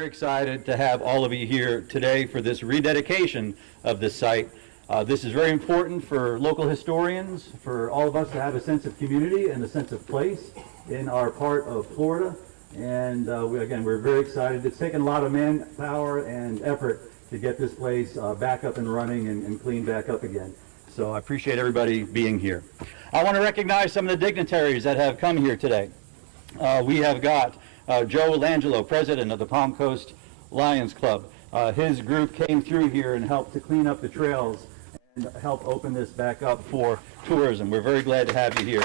very excited to have all of you here today for this rededication of this site. This is very important for local historians, for all of us to have a sense of community and a sense of place in our part of Florida. And we're very excited. It's taken a lot of manpower and effort to get this place back up and running and cleaned back up again. So I appreciate everybody being here. I want to recognize some of the dignitaries that have come here today. We have got Joe Langelo, president of the Palm Coast Lions Club. His group came through here and helped to clean up the trails and help open this back up for tourism. We're very glad to have you here.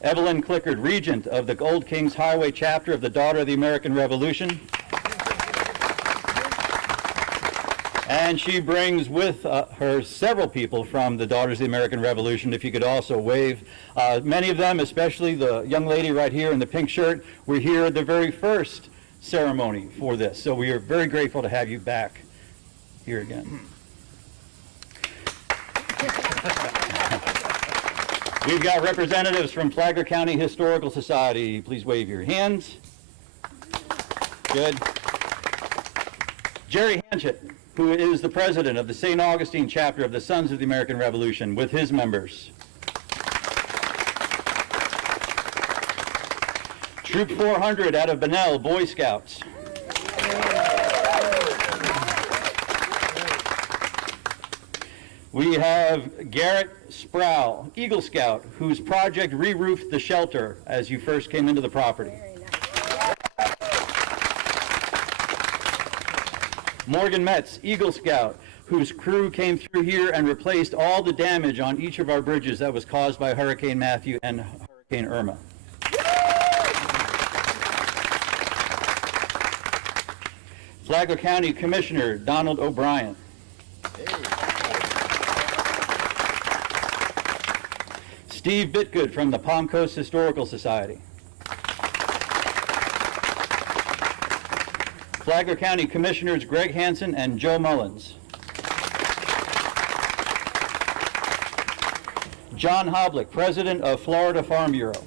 Evelyn Clickard, regent of the Old Kings Highway chapter of the Daughter of the American Revolution. And she brings with her several people from the Daughters of the American Revolution, if you could also wave. Many of them, especially the young lady right here in the pink shirt, were here at the very first ceremony for this. So we are very grateful to have you back here again. We've got representatives from Flagler County Historical Society. Please wave your hands. Good. Jerry Hanchett, who is the president of the St. Augustine chapter of the Sons of the American Revolution, with his members. Troop 400 out of Bunnell, Boy Scouts. We have Garrett Sproul, Eagle Scout, whose project re-roofed the shelter as you first came into the property. Morgan Metz, Eagle Scout, whose crew came through here and replaced all the damage on each of our bridges that was caused by Hurricane Matthew and Hurricane Irma. Flagler County Commissioner Donald O'Brien. Steve Bitgood from the Palm Coast Historical Society. Flagler County Commissioners Greg Hansen and Joe Mullins. John Hoblick, President of Florida Farm Bureau.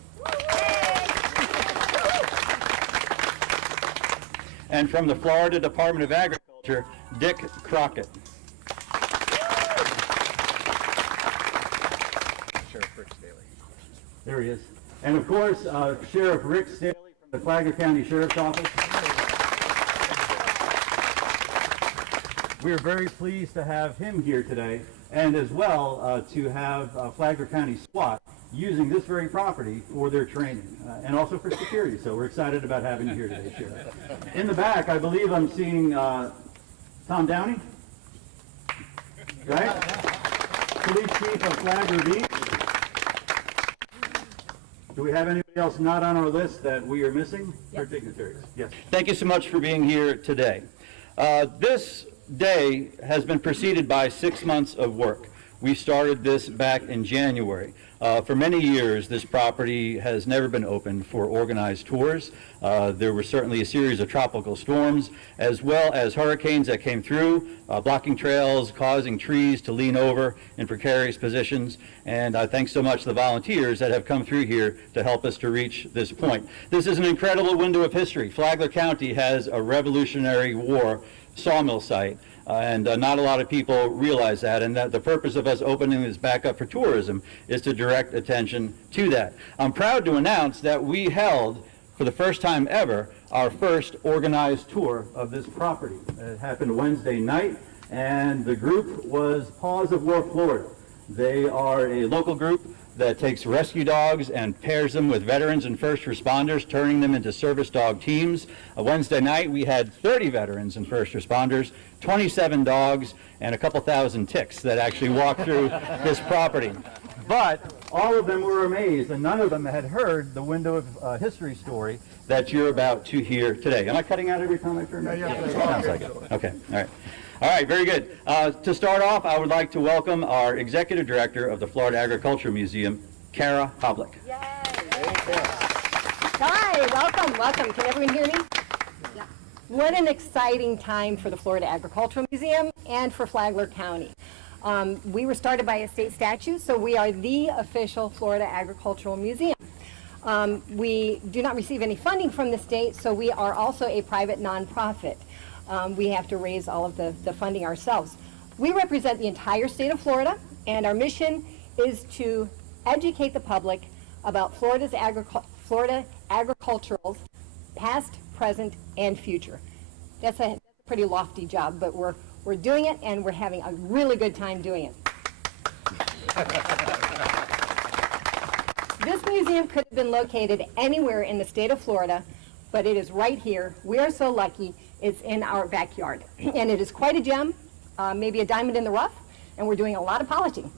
And from the Florida Department of Agriculture, Dick Crockett. There he is. And of course, Sheriff Rick Staley from the Flagler County Sheriff's Office. We are very pleased to have him here today, and as well to have Flagler County SWAT using this very property for their training and also for security. So we're excited about having you here today, Sheriff. In the back, I believe I'm seeing Tom Downey, right? Police Chief of Flagler Beach. Do we have anybody else not on our list that we are missing? Yes. Or dignitaries? Yes. Thank you so much for being here today. This day has been preceded by 6 months of work. We started this back in January. For many years, this property has never been open for organized tours. There were certainly a series of tropical storms, as well as hurricanes that came through, blocking trails, causing trees to lean over in precarious positions. And thanks so much to the volunteers that have come through here to help us to reach this point. This is an incredible window of history. Flagler County has a Revolutionary War sawmill site. And not a lot of people realize that, and that the purpose of us opening this back up for tourism is to direct attention to that. I'm proud to announce that we held, for the first time ever, our first organized tour of this property. It happened Wednesday night, and the group was Paws of War Florida. They are a local group that takes rescue dogs and pairs them with veterans and first responders, turning them into service dog teams. Wednesday night, we had 30 veterans and first responders, 27 dogs, and a couple thousand ticks that actually walked through this property. But all of them were amazed, and none of them had heard the window of history story that you're about to hear today. Am I cutting out every time I turn? Yeah. Sounds like it. Okay, all right. All right, very good. To start off, I would like to welcome our Executive Director of the Florida Agricultural Museum, Kara Hoblick. Yay! Hi, welcome. Can everyone hear me? Yeah. What an exciting time for the Florida Agricultural Museum and for Flagler County. We were started by a state statute, so we are the official Florida Agricultural Museum. We do not receive any funding from the state, so we are also a private nonprofit. We have to raise all of the funding ourselves. We represent the entire state of Florida, and our mission is to educate the public about Florida agricultural past, present, and future. That's a pretty lofty job, but we're doing it, and we're having a really good time doing it. This museum could have been located anywhere in the state of Florida, but it is right here. We are so lucky it's in our backyard. And it is quite a gem, maybe a diamond in the rough, and we're doing a lot of polishing.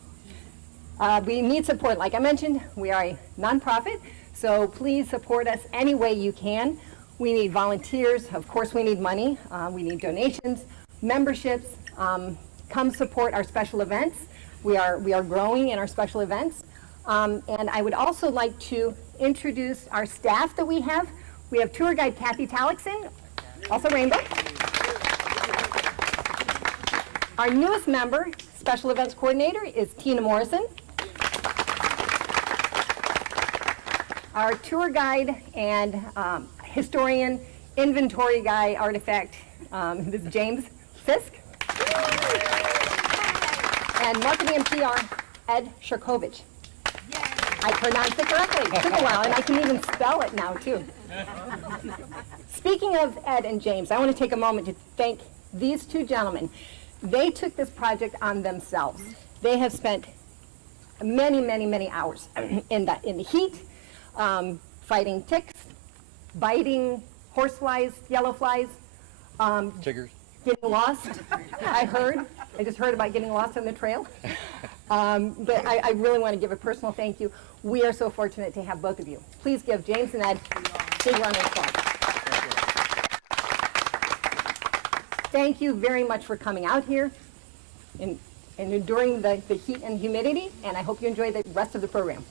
We need support. Like I mentioned, we are a nonprofit, so please support us any way you can. We need volunteers. Of course, we need money. We need donations, memberships. Come support our special events. We are growing in our special events. And I would also like to introduce our staff that we have. We have tour guide Kathy Talixon, also Rainbow. Our newest member, special events coordinator, is Tina Morrison. Our tour guide and historian, inventory guy, artifact, this is James Fisk. And marketing and PR, Ed Sherkovich. I pronounced it correctly. It took a while, and I can even spell it now, too. Speaking of Ed and James, I want to take a moment to thank these two gentlemen. They took this project on themselves. They have spent many, many, many hours in the heat, fighting ticks, biting horseflies, yellow flies, Chiggers. getting lost. I just heard about getting lost on the trail. But I really want to give a personal thank you. We are so fortunate to have both of you. Please give James and Ed a big round of applause. Thank you very much for coming out here and enduring the heat and humidity, and I hope you enjoy the rest of the program.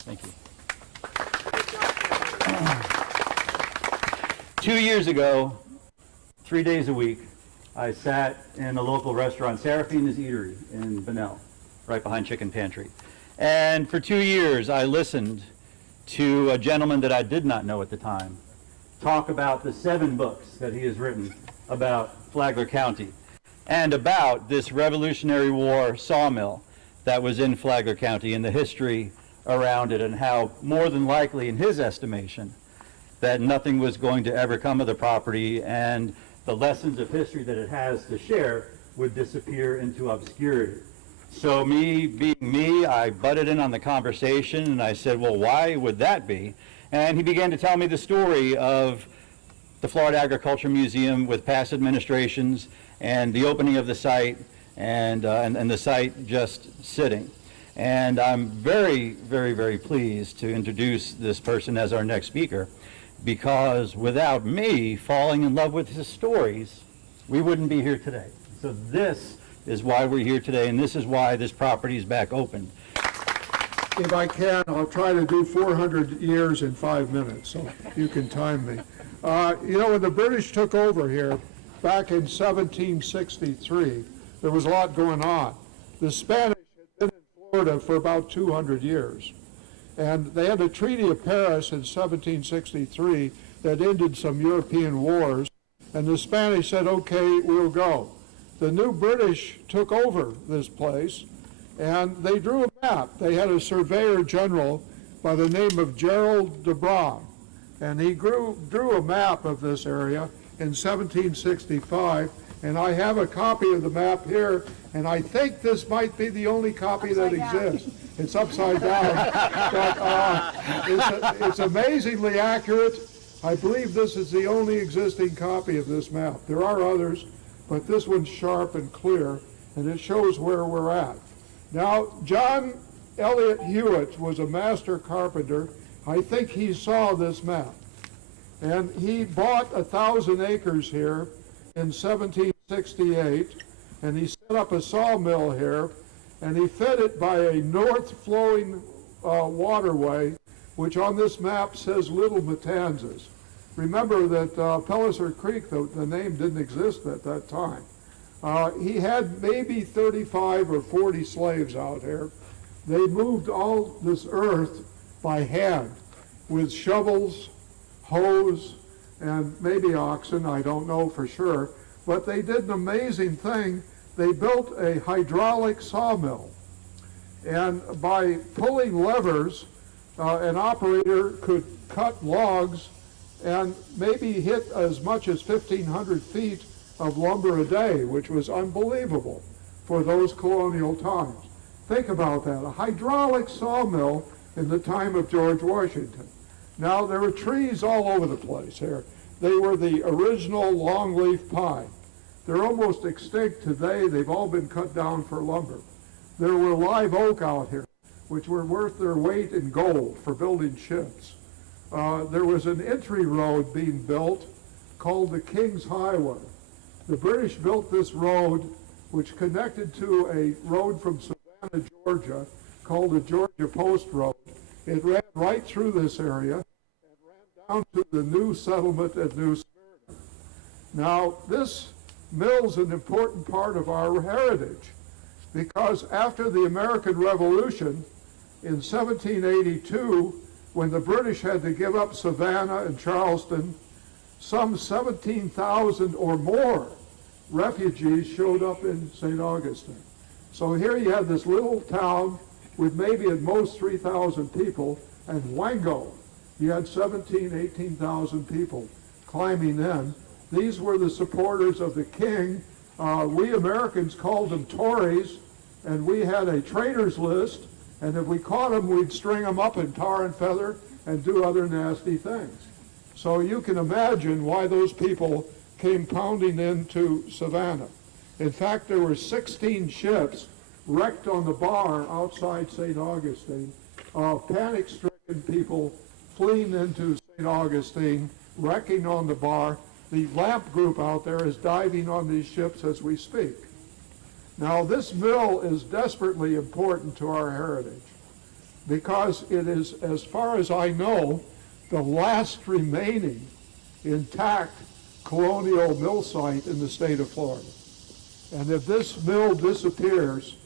Thank you. 2 years ago, 3 days a week, I sat in a local restaurant, Serafina's Eatery in Bunnell, right behind Chicken Pantry. And for 2 years, I listened to a gentleman that I did not know at the time talk about the 7 books that he has written about Flagler County and about this Revolutionary War sawmill that was in Flagler County and the history around it, and how more than likely, in his estimation, that nothing was going to ever come of the property, and the lessons of history that it has to share would disappear into obscurity. So me being me, I butted in on the conversation, and I said, well, why would that be? And he began to tell me the story of the Florida Agriculture Museum with past administrations and the opening of the site and the site just sitting. And I'm very, very, very pleased to introduce this person as our next speaker, because without me falling in love with his stories, we wouldn't be here today. So this is why we're here today, and this is why this property is back open. If I can, I'll try to do 400 years in 5 minutes, so you can time me. You know, when the British took over here back in 1763, there was a lot going on. The Spanish had been in Florida for about 200 years. And they had a Treaty of Paris in 1763 that ended some European wars, and the Spanish said, okay, we'll go. The new British took over this place, and they drew a map. They had a surveyor general by the name of Gerald de Bras, and he drew a map of this area in 1765, and I have a copy of the map here, and I think this might be the only copy that exists. It's upside down, but it's amazingly accurate. I believe this is the only existing copy of this map. There are others, but this one's sharp and clear, and it shows where we're at. Now, John Elliott Hewitt was a master carpenter. I think he saw this map, and he bought 1,000 acres here in 1768, and he set up a sawmill here, and he fed it by a north-flowing waterway, which on this map says Little Matanzas. Remember that Pellicer Creek, the name didn't exist at that time. He had maybe 35 or 40 slaves out here. They moved all this earth by hand. with shovels, hoes, and maybe oxen, I don't know for sure, but they did an amazing thing. They built a hydraulic sawmill, and by pulling levers, an operator could cut logs and maybe hit as much as 1,500 feet of lumber a day, which was unbelievable for those colonial times. Think about that, a hydraulic sawmill in the time of George Washington. Now, there were trees all over the place here. They were the original longleaf pine. They're almost extinct today. They've all been cut down for lumber. There were live oak out here, which were worth their weight in gold for building ships. There was an entry road being built called the King's Highway. The British built this road, which connected to a road from Savannah, Georgia, called the Georgia Post Road. It ran right through this area and ran down to the new settlement at New Smyrna. Now, this mill's an important part of our heritage, because after the American Revolution in 1782, when the British had to give up Savannah and Charleston, some 17,000 or more refugees showed up in St. Augustine. So here you had this little town with maybe at most 3,000 people, and wango, you had 18,000 people climbing in. These were the supporters of the king. We Americans called them Tories, and we had a traitors list, and if we caught them, we'd string them up in tar and feather and do other nasty things. So you can imagine why those people came pounding into Savannah. In fact, there were 16 ships wrecked on the bar outside St. Augustine, panic-stricken people fleeing into St. Augustine, wrecking on the bar. The LAMP group out there is diving on these ships as we speak. Now, this mill is desperately important to our heritage because it is, as far as I know, the last remaining intact colonial mill site in the state of Florida. And if this mill disappears,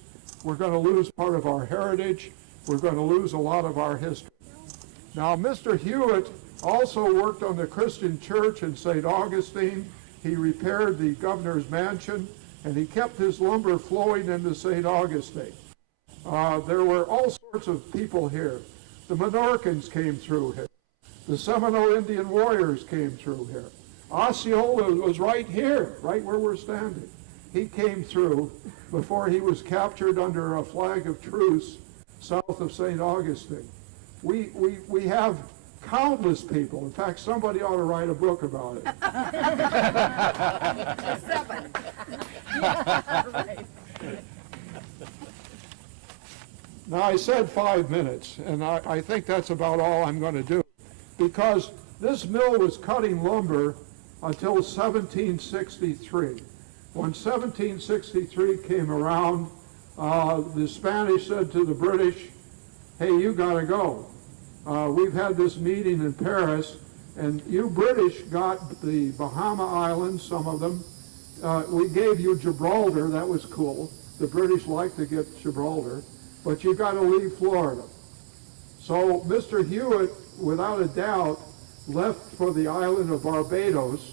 we're going to lose part of our heritage. We're going to lose a lot of our history. Now, Mr. Hewitt also worked on the Christian church in St. Augustine. He repaired the governor's mansion, and he kept his lumber flowing into St. Augustine. There were all sorts of people here. The Menorcans came through here. The Seminole Indian warriors came through here. Osceola was right here, right where we're standing. He came through before he was captured under a flag of truce south of St. Augustine. We have countless people. In fact, somebody ought to write a book about it. Now, I said 5 minutes, and I think that's about all I'm going to do, because this mill was cutting lumber until 1763. When 1763 came around, the Spanish said to the British, hey, you got to go. We've had this meeting in Paris, and you British got the Bahama Islands, some of them. We gave you Gibraltar, that was cool. The British liked to get Gibraltar, but you got to leave Florida. So Mr. Hewitt, without a doubt, left for the island of Barbados,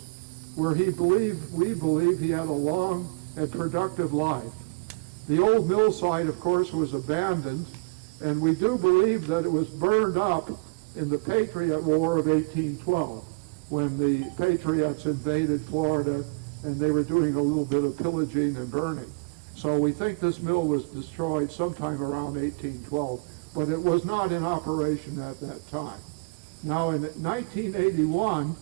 where we believe he had a long and productive life. The old mill site, of course, was abandoned, and we do believe that it was burned up in the Patriot War of 1812, when the Patriots invaded Florida, and they were doing a little bit of pillaging and burning. So we think this mill was destroyed sometime around 1812, but it was not in operation at that time. Now, in 1981,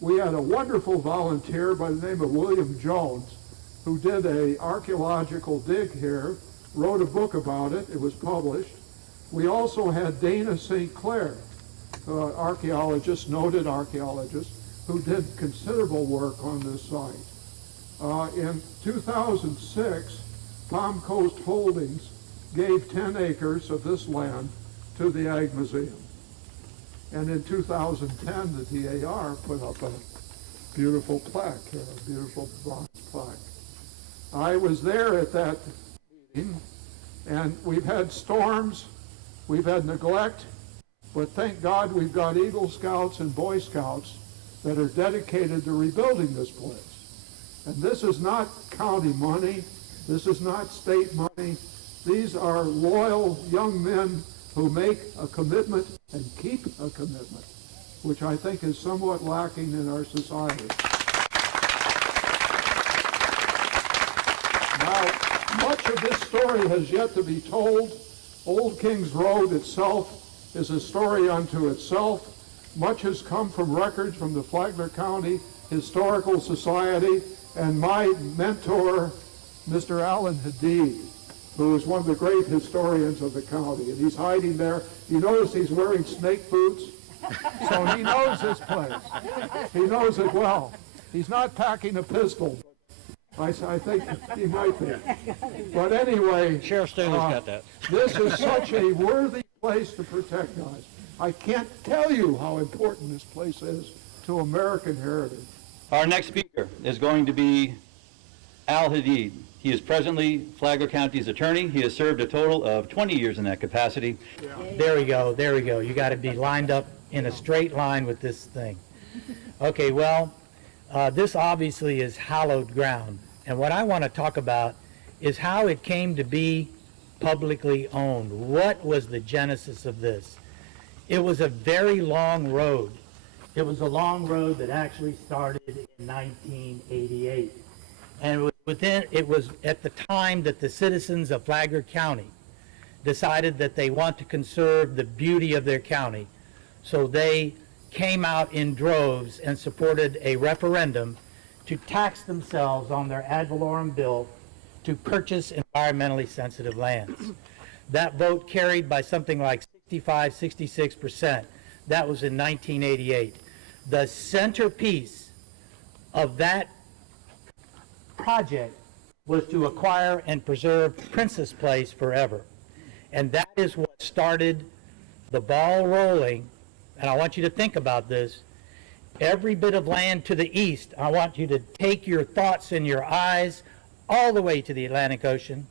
we had a wonderful volunteer by the name of William Jones, who did an archaeological dig here, wrote a book about it. It was published. We also had Dana St. Clair, archaeologist, noted archaeologist, who did considerable work on this site. In 2006, Palm Coast Holdings gave 10 acres of this land to the Ag Museum. And in 2010, the DAR put up a beautiful plaque here, a beautiful bronze plaque. I was there at that meeting, and we've had storms, we've had neglect, But thank God we've got Eagle Scouts and Boy Scouts that are dedicated to rebuilding this place. And this is not county money. This is not state money. These are loyal young men who make a commitment and keep a commitment, which I think is somewhat lacking in our society. Now, much of this story has yet to be told. Old Kings Road itself is a story unto itself. Much has come from records from the Flagler County Historical Society and my mentor, Mr. Alan Hadid, who is one of the great historians of the county, and he's hiding there. You notice he's wearing snake boots, so he knows this place. He knows it well. He's not packing a pistol, but I think he might be. But anyway, Sheriff Staley's got that. This is such a worthy place to protect, guys. I can't tell you how important this place is to American heritage. Our next speaker is going to be Al Hadid. He is presently Flagler County's attorney. He has served a total of 20 years in that capacity. There we go, there we go. You got to be lined up in a straight line with this thing. Okay, well, this obviously is hallowed ground. And what I want to talk about is how it came to be publicly owned. What was the genesis of this? It was a very long road. It was a long road that actually started in 1988. And it was at the time that the citizens of Flagler County decided that they want to conserve the beauty of their county. So they came out in droves and supported a referendum to tax themselves on their ad valorem bill to purchase environmentally sensitive lands. That vote carried by something like 65, 66%. That was in 1988. The centerpiece of that project was to acquire and preserve Princess Place forever. And that is what started the ball rolling. And I want you to think about this. Every bit of land to the east, I want you to take your thoughts and your eyes all the way to the Atlantic Ocean.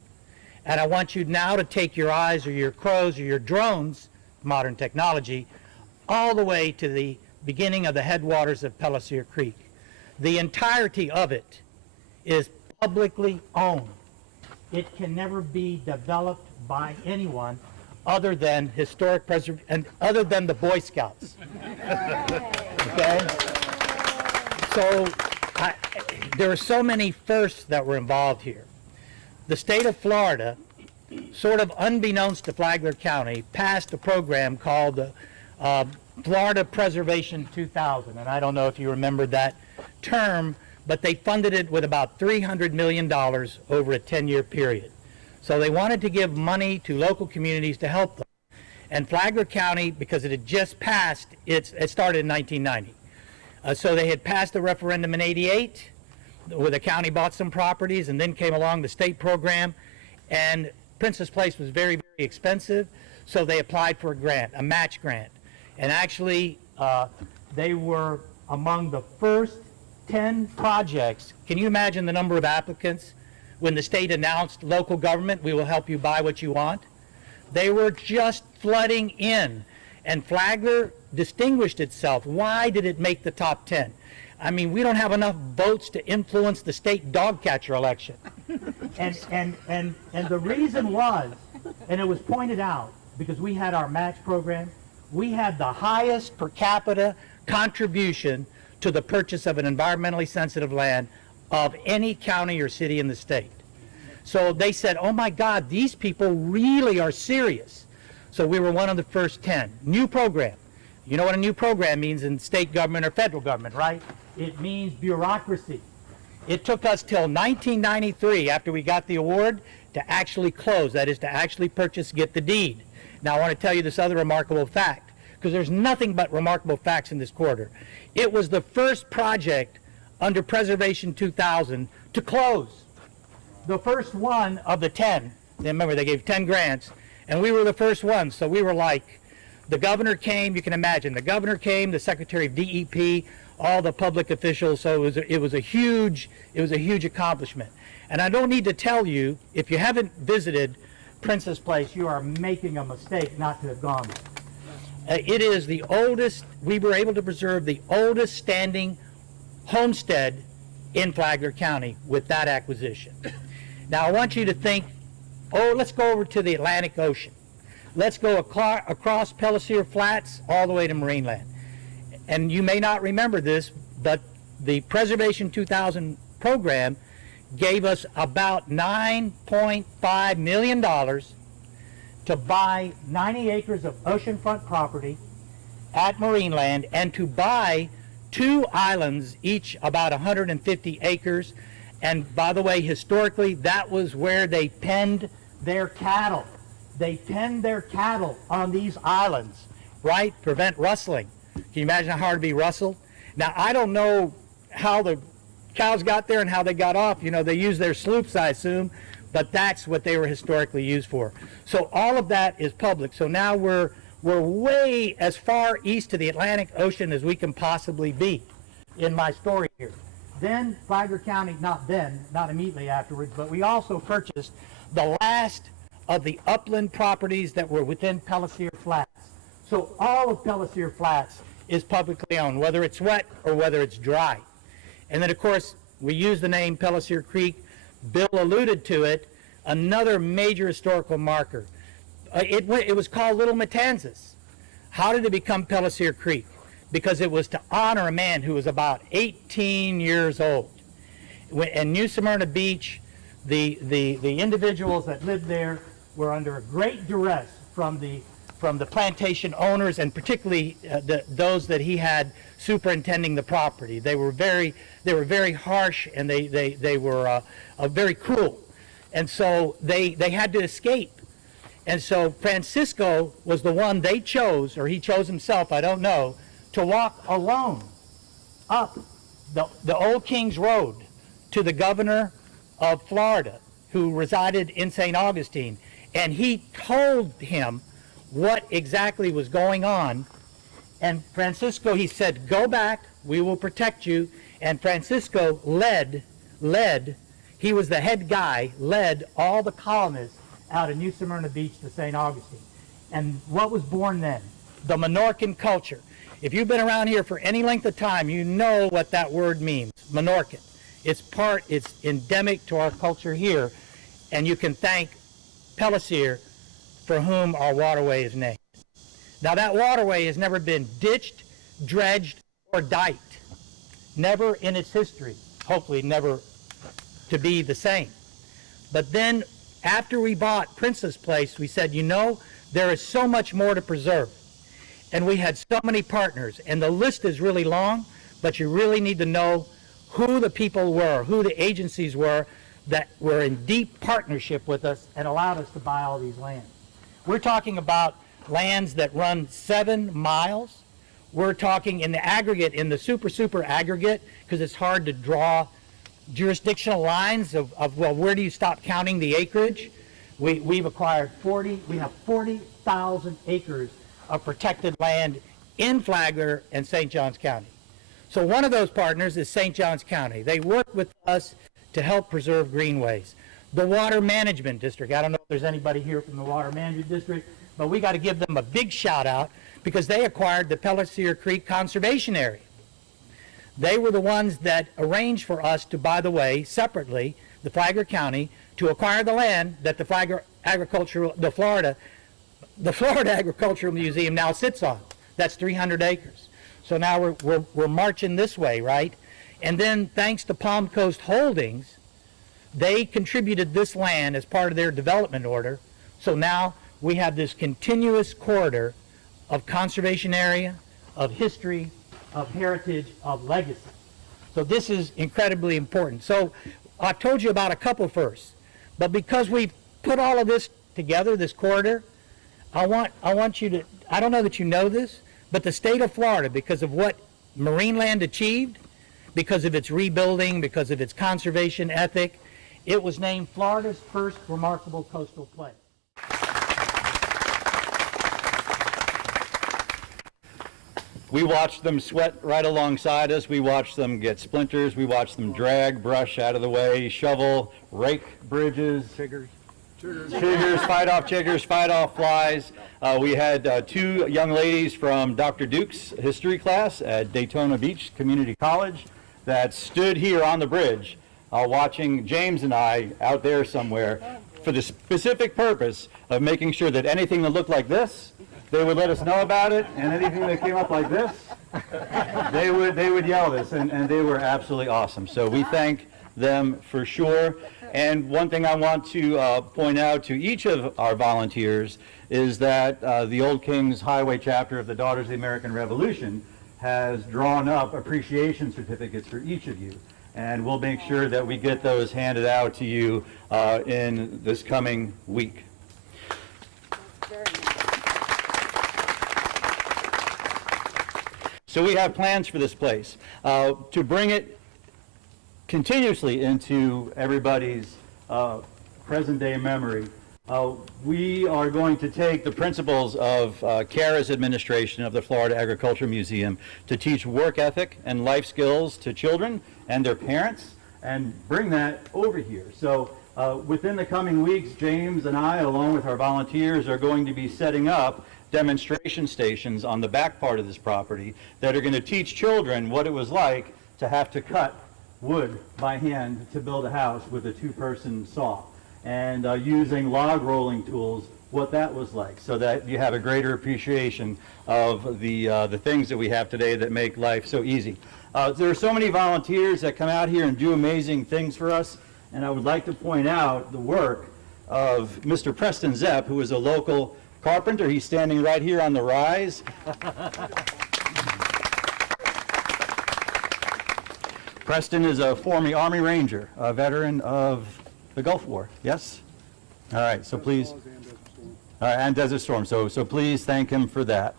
And I want you now to take your eyes or your crows or your drones, modern technology, all the way to the beginning of the headwaters of Pellisier Creek. The entirety of it is publicly owned. It can never be developed by anyone other than historic preservation and other than the Boy Scouts. Okay? So there are so many firsts that were involved here. The state of Florida, sort of unbeknownst to Flagler County, passed a program called the Florida Preservation 2000. And I don't know if you remember that term, but they funded it with about $300 million over a 10-year period. So they wanted to give money to local communities to help them. And Flagler County, because it had just passed, it started in 1990. So they had passed the referendum in 88, where the county bought some properties, and then came along the state program, and Princess Place was very, very expensive, so they applied for a grant, a match grant. And actually, they were among the first 10 projects. Can you imagine the number of applicants when the state announced, local government, we will help you buy what you want? They were just flooding in, and Flagler distinguished itself. Why did it make the top 10? I mean, we don't have enough votes to influence the state dog catcher election. And the reason was, and it was pointed out, because we had our match program, we had the highest per capita contribution to the purchase of an environmentally sensitive land of any county or city in the state. So they said, oh my God, these people really are serious. So we were one of the first 10. New program. You know what a new program means in state government or federal government, right? It means bureaucracy. It took us till 1993, after we got the award, to actually close, that is to actually purchase, get the deed. Now I want to tell you this other remarkable fact, because there's nothing but remarkable facts in this quarter. It was the first project under Preservation 2000 to close. The first one of the 10. Remember, they gave 10 grants, and we were the first ones. So we were like, the governor came, you can imagine, the governor came, the secretary of DEP, all the public officials, so it was a huge accomplishment. And I don't need to tell you, if you haven't visited Princess Place, you are making a mistake not to have gone there. It is the oldest, we were able to preserve the oldest standing homestead in Flagler County with that acquisition. Now I want you to think, oh, let's go over to the Atlantic Ocean. Let's go across Pellisier Flats all the way to Marineland. And you may not remember this, but the Preservation 2000 program gave us about $9.5 million to buy 90 acres of oceanfront property at Marineland and to buy 2 islands, each about 150 acres. And by the way, historically, that was where they penned their cattle. They penned their cattle on these islands, right? Prevent rustling. Can you imagine how hard to be rustled? Now, I don't know how the cows got there and how they got off. You know, they used their sloops, I assume, but that's what they were historically used for. So all of that is public. So now we're way as far east to the Atlantic Ocean as we can possibly be in my story here. Then Flagler County, not immediately afterwards, but we also purchased the last of the upland properties that were within Pellisier Flats. So all of Pellisier Flats is publicly owned, whether it's wet or whether it's dry. And then, of course, we use the name Pellisier Creek. Bill alluded to it, another major historical marker. It was called Little Matanzas. How did it become Pellisier Creek? Because it was to honor a man who was about 18 years old. In New Smyrna Beach, the individuals that lived there were under a great duress from the plantation owners, and particularly those that he had superintending the property. They were very harsh, and they were very cruel, and so they had to escape. And so Francisco was the one they chose, or he chose himself, I don't know, to walk alone up the Old Kings Road to the governor of Florida, who resided in St. Augustine. And he told him what exactly was going on. And Francisco, he said, go back, we will protect you. And Francisco led, he was the head guy, led all the colonists out of New Smyrna Beach to St. Augustine. And what was born then? The Minorcan culture. If you've been around here for any length of time, you know what that word means, Minorcan. It's endemic to our culture here, and you can thank Pellisier, for whom our waterway is named. Now that waterway has never been ditched, dredged, or diked. Never in its history. Hopefully never to be the same. But then after we bought Princess Place, we said, you know, there is so much more to preserve. And we had so many partners, and the list is really long, but you really need to know who the people were, who the agencies were that were in deep partnership with us and allowed us to buy all these lands. We're talking about lands that run 7 miles. We're talking in the aggregate, in the super aggregate, because it's hard to draw jurisdictional lines of, well, where do you stop counting the acreage? We've acquired we have 40,000 acres of protected land in Flagler and St. Johns County. So one of those partners is St. Johns County. They work with us to help preserve greenways. The Water Management District, I don't know if there's anybody here from the Water Management District, but we got to give them a big shout out because they acquired the Pellisier Creek Conservation Area. They were the ones that arranged for us to, by the way, separately, the Flagler County, to acquire the land that the Florida Agricultural Museum now sits on. That's 300 acres. So now we're marching this way, right? And then thanks to Palm Coast Holdings, they contributed this land as part of their development order. So now we have this continuous corridor of conservation area, of history, of heritage, of legacy. So this is incredibly important. So I've told you about a couple first, but because we've put all of this together, this corridor, I want you to, I don't know that you know this, but the state of Florida, because of what Marineland achieved, because of its rebuilding, because of its conservation ethic, it was named Florida's first remarkable coastal place. We watched them sweat right alongside us. We watched them get splinters. We watched them drag brush out of the way, shovel, rake bridges, Chiggers, fight off flies. We had 2 young ladies from Dr. Duke's history class at Daytona Beach Community College that stood here on the bridge watching James and I out there somewhere for the specific purpose of making sure that anything that looked like this, they would let us know about it, and anything that came up like this, they would yell this, and they were absolutely awesome. So we thank them for sure. And one thing I want to point out to each of our volunteers is that the Old Kings Highway chapter of the Daughters of the American Revolution has drawn up appreciation certificates for each of you. And we'll make sure that we get those handed out to you in this coming week. So we have plans for this place to bring it continuously into everybody's present-day memory. We are going to take the principles of Kara's administration of the Florida Agricultural Museum to teach work ethic and life skills to children and their parents and bring that over here. So within the coming weeks, James and I, along with our volunteers, are going to be setting up demonstration stations on the back part of this property that are going to teach children what it was like to have to cut wood by hand to build a house with a 2-person saw, and using log rolling tools, what that was like, so that you have a greater appreciation of the things that we have today that make life so easy. There are so many volunteers that come out here and do amazing things for us, and I would like to point out the work of Mr. Preston Zepp, who is a local carpenter. He's standing right here on the rise. Preston is a former Army Ranger, a veteran of the Gulf War. Yes? All right, so please. All right, and Desert Storm. So please thank him for that.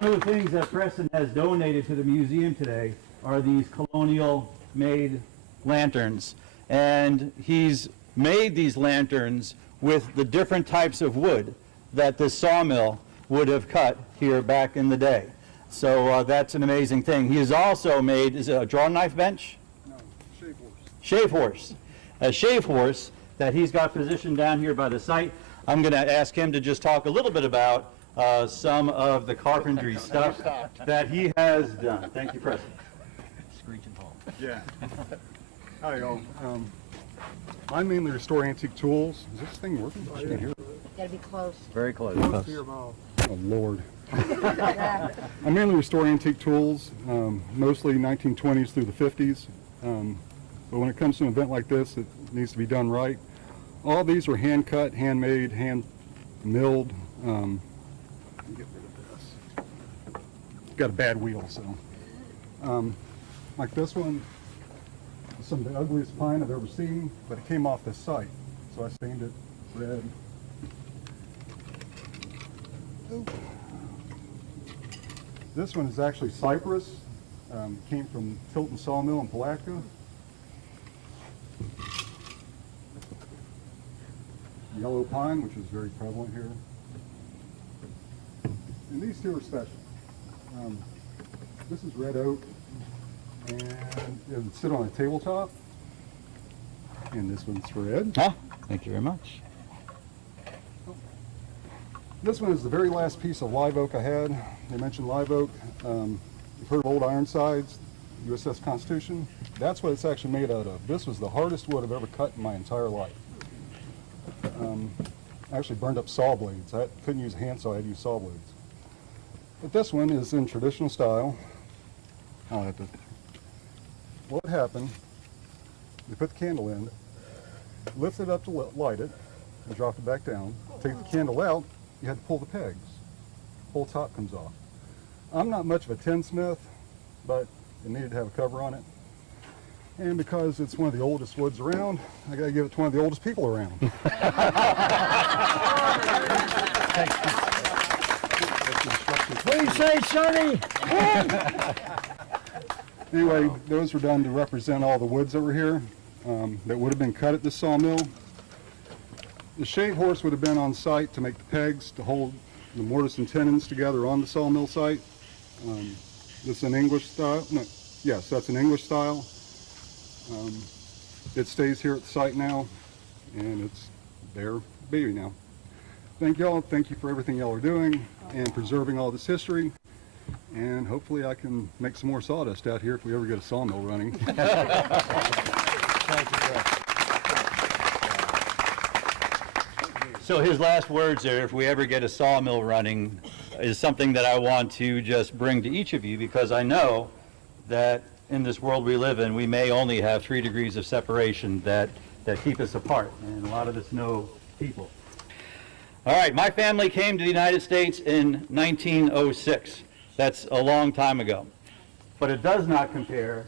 One of the things that Preston has donated to the museum today are these colonial-made lanterns. And he's made these lanterns with the different types of wood that this sawmill would have cut here back in the day. So that's an amazing thing. He has also made, is it a draw knife bench? No, shave horse. Shave horse. A shave horse that he's got positioned down here by the site. I'm going to ask him to just talk a little bit about some of the carpentry stuff that he has done. Thank you, Preston. Screeching home. Yeah. Hi, all. I mainly restore antique tools. Is this thing working? I can't hear it. Gotta be close. Very close. Close to your mouth. Oh, Lord. I mainly restore antique tools, mostly 1920s through the 50s. But when it comes to an event like this, it needs to be done right. All these were hand cut, handmade, hand milled. Get rid of this. Got a bad wheel, so. Like this one, some of the ugliest pine I've ever seen, but it came off this site, so I stained it red. Oop. This one is actually cypress. Came from Hewitt Sawmill in Palatka. Yellow pine, which is very prevalent here. And these two are special. This is red oak, and it would sit on a tabletop. And this one's red. Huh? Thank you very much. This one is the very last piece of live oak I had. They mentioned live oak. You've heard of old Ironsides, USS Constitution. That's what it's actually made out of. This was the hardest wood I've ever cut in my entire life. I actually burned up saw blades. I couldn't use a handsaw, I had to use saw blades. But this one is in traditional style. I'll have to. What happened, you put the candle in, lift it up to light it, and drop it back down. Take the candle out, you had to pull the pegs. The whole top comes off. I'm not much of a tinsmith, but it needed to have a cover on it. And because it's one of the oldest woods around, I gotta give it to one of the oldest people around. Please say, Sonny. Anyway, those were done to represent all the woods that were here that would have been cut at the sawmill. The shave horse would have been on site to make the pegs to hold the mortise and tenons together on the sawmill site. This is an English style. No, yes, that's an English style. It stays here at the site now, and it's their baby now. Thank y'all. Thank you for everything y'all are doing and preserving all this history. And hopefully I can make some more sawdust out here if we ever get a sawmill running. So his last words there, if we ever get a sawmill running, is something that I want to just bring to each of you, because I know that in this world we live in, we may only have 3 degrees of separation that keep us apart, and a lot of us know people. All right, my family came to the United States in 1906. That's a long time ago. But it does not compare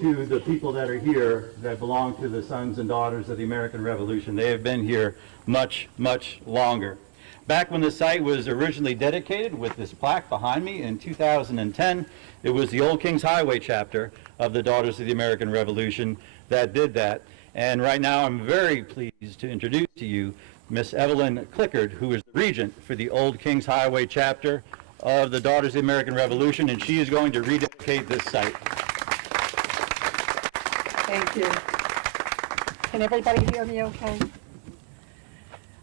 to the people that are here that belong to the sons and daughters of the American Revolution. They have been here much, much longer. Back when the site was originally dedicated with this plaque behind me in 2010, it was the Old Kings Highway chapter of the Daughters of the American Revolution that did that. And right now I'm very pleased to introduce to you Miss Evelyn Clickard, who is the regent for the Old Kings Highway chapter of the Daughters of the American Revolution, and she is going to rededicate this site. Thank you. Can everybody hear me okay?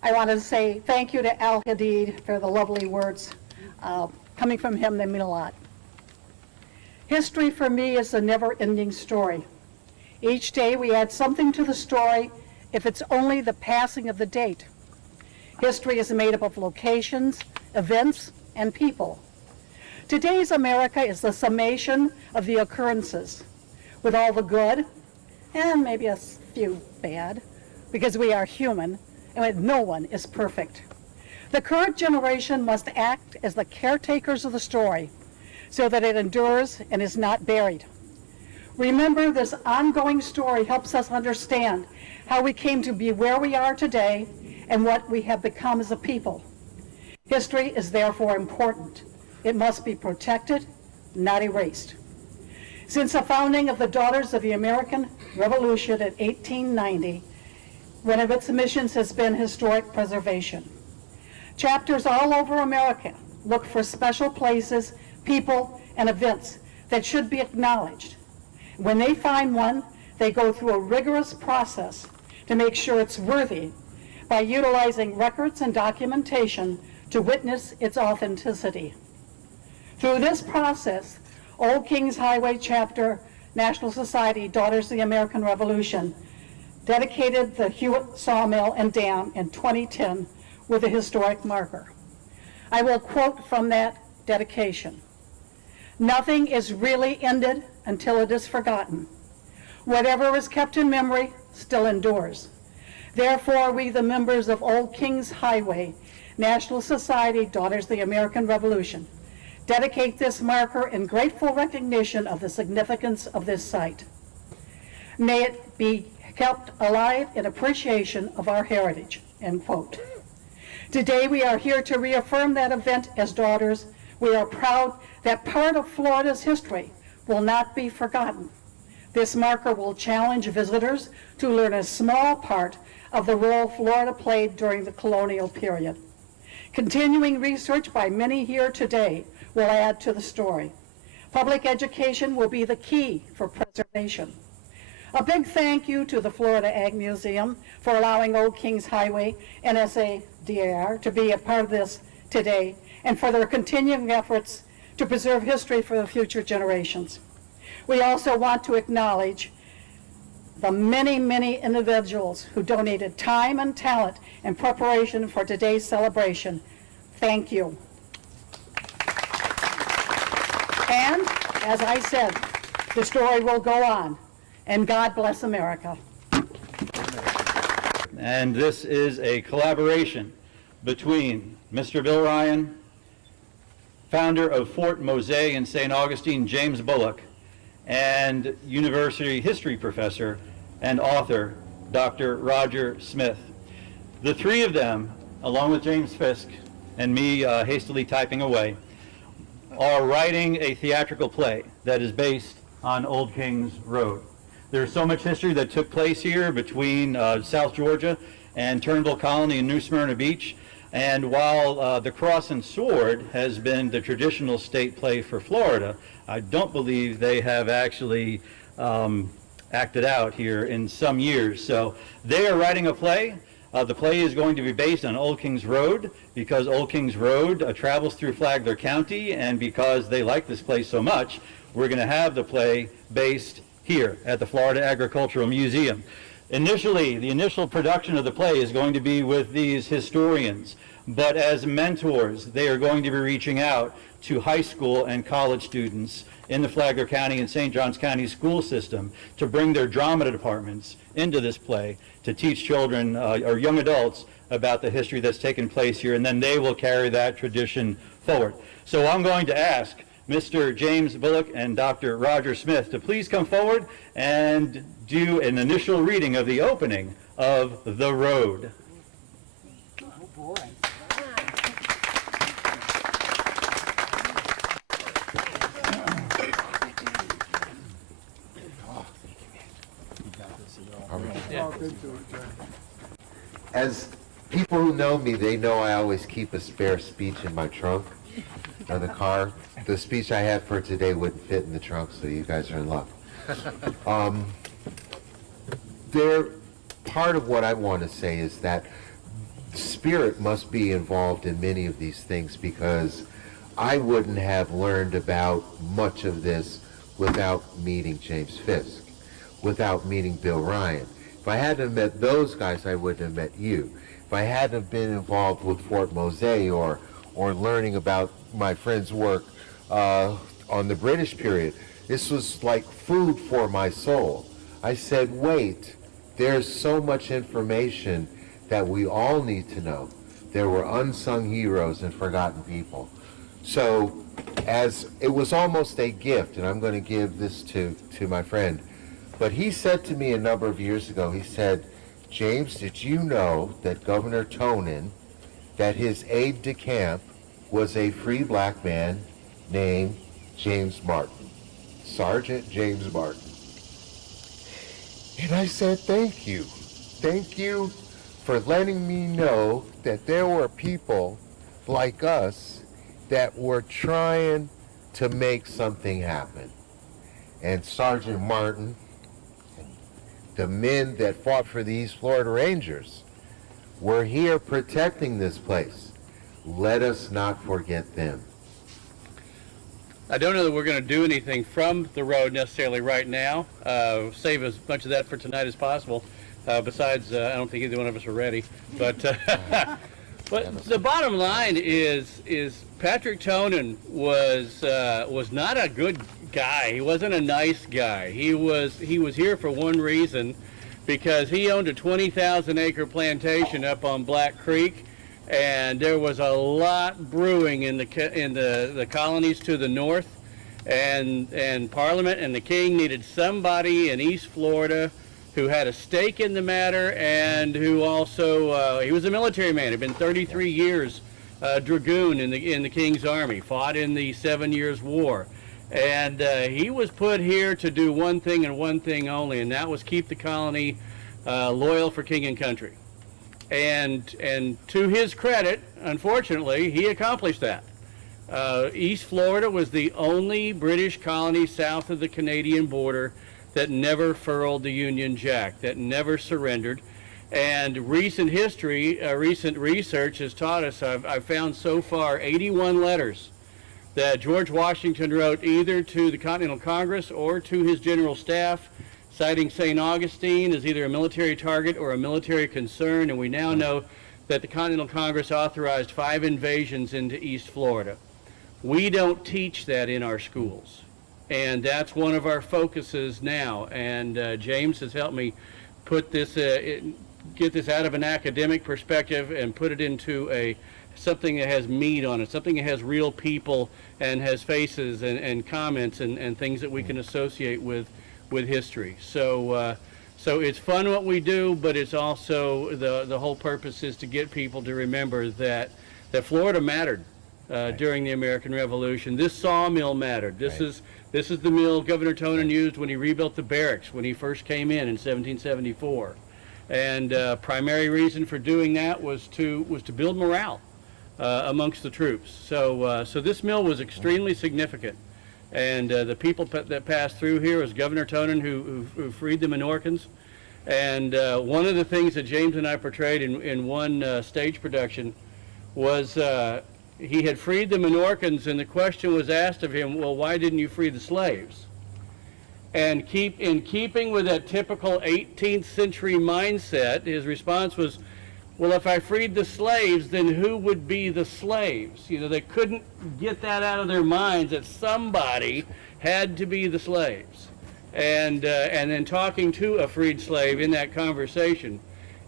I want to say thank you to Al Hadid for the lovely words. Coming from him, they mean a lot. History for me is a never-ending story. Each day we add something to the story, if it's only the passing of the date. History is made up of locations, events, and people. Today's America is the summation of the occurrences, with all the good, and maybe a few bad, because we are human, and no one is perfect. The current generation must act as the caretakers of the story, so that it endures and is not buried. Remember, this ongoing story helps us understand how we came to be where we are today and what we have become as a people. History is therefore important. It must be protected, not erased. Since the founding of the Daughters of the American Revolution in 1890, one of its missions has been historic preservation. Chapters all over America look for special places, people, and events that should be acknowledged. When they find one, they go through a rigorous process to make sure it's worthy by utilizing records and documentation to witness its authenticity. Through this process, Old Kings Highway Chapter, National Society, Daughters of the American Revolution, dedicated the Hewitt Sawmill and Dam in 2010 with a historic marker. I will quote from that dedication. "Nothing is really ended until it is forgotten. Whatever is kept in memory still endures. Therefore, we, the members of Old Kings Highway, National Society, Daughters of the American Revolution, dedicate this marker in grateful recognition of the significance of this site. May it be kept alive in appreciation of our heritage," end quote. Today, we are here to reaffirm that event as daughters. We are proud that part of Florida's history will not be forgotten. This marker will challenge visitors to learn a small part of the role Florida played during the colonial period. Continuing research by many here today will add to the story. Public education will be the key for preservation. A big thank you to the Florida Ag Museum for allowing Old Kings Highway, NSA-DAR, to be a part of this today, and for their continuing efforts to preserve history for the future generations. We also want to acknowledge the many, many individuals who donated time and talent in preparation for today's celebration. Thank you. And, as I said, the story will go on. And God bless America. And this is a collaboration between Mr. Bill Ryan, founder of Fort Mose in St. Augustine, James Bullock, and university history professor and author, Dr. Roger Smith. The three of them, along with James Fisk and me hastily typing away, are writing a theatrical play that is based on Old Kings Road. There's so much history that took place here between South Georgia and Turnbull Colony and New Smyrna Beach. And while The Cross and Sword has been the traditional state play for Florida, I don't believe they have actually acted out here in some years. So they are writing a play. The play is going to be based on Old Kings Road because Old Kings Road travels through Flagler County, and because they like this place so much, we're going to have the play based here at the Florida Agricultural Museum. Initially, the initial production of the play is going to be with these historians, but as mentors, they are going to be reaching out to high school and college students in the Flagler County and St. Johns County school system to bring their drama departments into this play to teach children or young adults about the history that's taken place here, and then they will carry that tradition forward. So I'm going to ask Mr. James Bullock and Dr. Roger Smith to please come forward and do an initial reading of the opening of The Road. Oh, boy. As people who know me, they know I always keep a spare speech in my trunk of the car. The speech I had for today wouldn't fit in the trunk, so you guys are in luck. Part of what I want to say is that spirit must be involved in many of these things, because I wouldn't have learned about much of this without meeting James Fisk, without meeting Bill Ryan. If I hadn't have met those guys, I wouldn't have met you. If I hadn't have been involved with Fort Mose or learning about my friend's work on the British period, this was like food for my soul. I said, wait, there's so much information that we all need to know. There were unsung heroes and forgotten people. So as it was almost a gift, and I'm going to give this to my friend, but he said to me a number of years ago, he said, James, did you know that Governor Tonin, that his aide-de-camp was a free black man named James Martin, Sergeant James Martin? And I said, thank you. Thank you for letting me know that there were people like us that were trying to make something happen. And Sergeant Martin, the men that fought for the East Florida Rangers, were here protecting this place. Let us not forget them. I don't know that we're going to do anything from the road necessarily right now. Save as much of that for tonight as possible. Besides, I don't think either one of us are ready. But but the bottom line is Patrick Tonin was not a good guy. He wasn't a nice guy. He was here for one reason, because he owned a 20,000 acre plantation up on Black Creek, and there was a lot brewing in the colonies to the north, and Parliament and the King needed somebody in East Florida who had a stake in the matter, and who also he was a military man. He'd been 33 years dragoon in the King's Army, fought in the 7 Years' War. And he was put here to do one thing and one thing only, and that was keep the colony loyal for king and country. And to his credit, unfortunately, he accomplished that. East Florida was the only British colony south of the Canadian border that never furled the Union Jack, that never surrendered. And recent history, recent research has taught us, I've found so far 81 letters that George Washington wrote either to the Continental Congress or to his general staff, citing St. Augustine as either a military target or a military concern. And we now know that the Continental Congress authorized 5 invasions into East Florida. We don't teach that in our schools, and that's one of our focuses now. And James has helped me put this, get this out of an academic perspective and put it into something that has meat on it, something that has real people and has faces and comments and things that we can associate with history. So so it's fun what we do, but it's also the whole purpose is to get people to remember that Florida mattered during the American Revolution. This sawmill mattered. This is the mill Governor Tonin used when he rebuilt the barracks when he first came in 1774. And primary reason for doing that was to build morale amongst the troops. So so this mill was extremely significant. And the people that passed through here was Governor Tonin, who freed the Minorcans. And one of the things that James and I portrayed in one stage production was he had freed the Minorcans, and the question was asked of him, well, why didn't you free the slaves? And in keeping with that typical 18th century mindset, his response was, well, if I freed the slaves, then who would be the slaves? You know, they couldn't get that out of their minds that somebody had to be the slaves. And then talking to a freed slave in that conversation,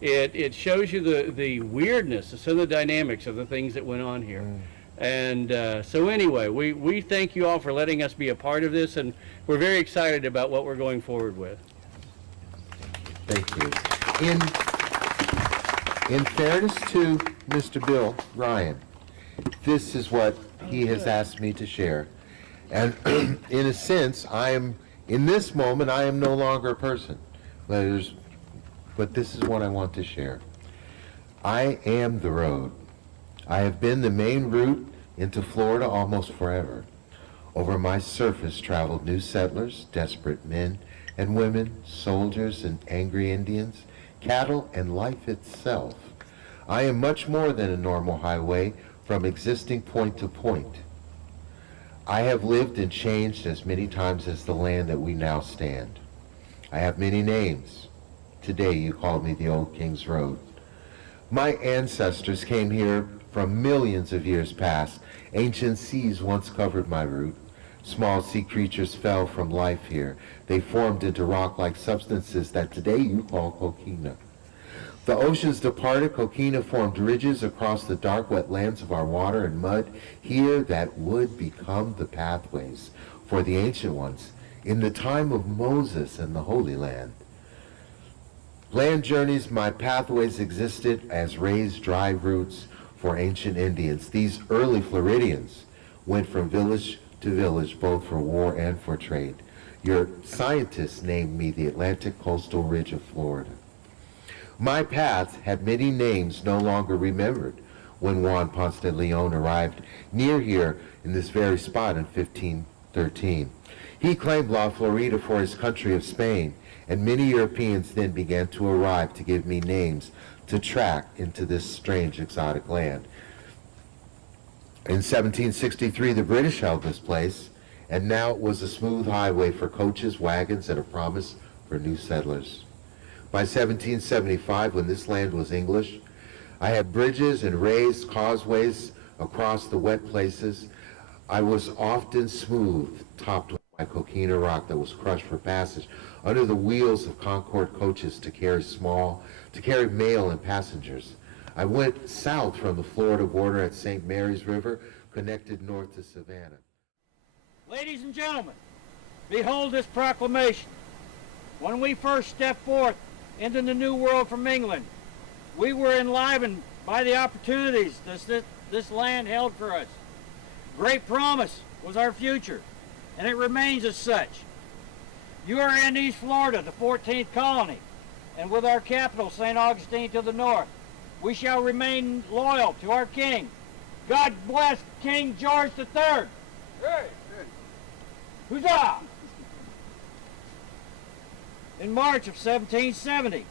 it shows you the weirdness of some of the dynamics of the things that went on here. And so anyway, we thank you all for letting us be a part of this, and we're very excited about what we're going forward with. Thank you. In fairness to Mr. Bill Ryan, this is what he has asked me to share. And in a sense, in this moment, I am no longer a person. But this is what I want to share. I am the road. I have been the main route into Florida almost forever. Over my surface traveled new settlers, desperate men and women, soldiers and angry Indians, cattle and life itself. I am much more than a normal highway from existing point to point. I have lived and changed as many times as the land that we now stand. I have many names. Today you call me the Old King's Road. My ancestors came here from millions of years past. Ancient seas once covered my route. Small sea creatures fell from life here. They formed into rock-like substances that today you call coquina. The oceans departed, coquina formed ridges across the dark wet lands of our water and mud here that would become the pathways for the ancient ones in the time of Moses and the Holy Land. Land journeys, my pathways existed as raised dry routes for ancient Indians. These early Floridians went from village to village, both for war and for trade. Your scientists named me the Atlantic Coastal Ridge of Florida. My path had many names no longer remembered when Juan Ponce de Leon arrived near here in this very spot in 1513. He claimed La Florida for his country of Spain, and many Europeans then began to arrive to give me names to track into this strange exotic land. In 1763, the British held this place, and now it was a smooth highway for coaches, wagons, and a promise for new settlers. By 1775, when this land was English, I had bridges and raised causeways across the wet places. I was often smooth, topped with my coquina rock that was crushed for passage under the wheels of Concord coaches to carry mail and passengers. I went south from the Florida border at St. Mary's River, connected north to Savannah. Ladies and gentlemen, behold this proclamation. When we first stepped forth into the New World from England, we were enlivened by the opportunities this land held for us. Great promise was our future, and it remains as such. You are in East Florida, the 14th colony, and with our capital, St. Augustine, to the north, we shall remain loyal to our king. God bless King George III. Huzzah! In March of 1770,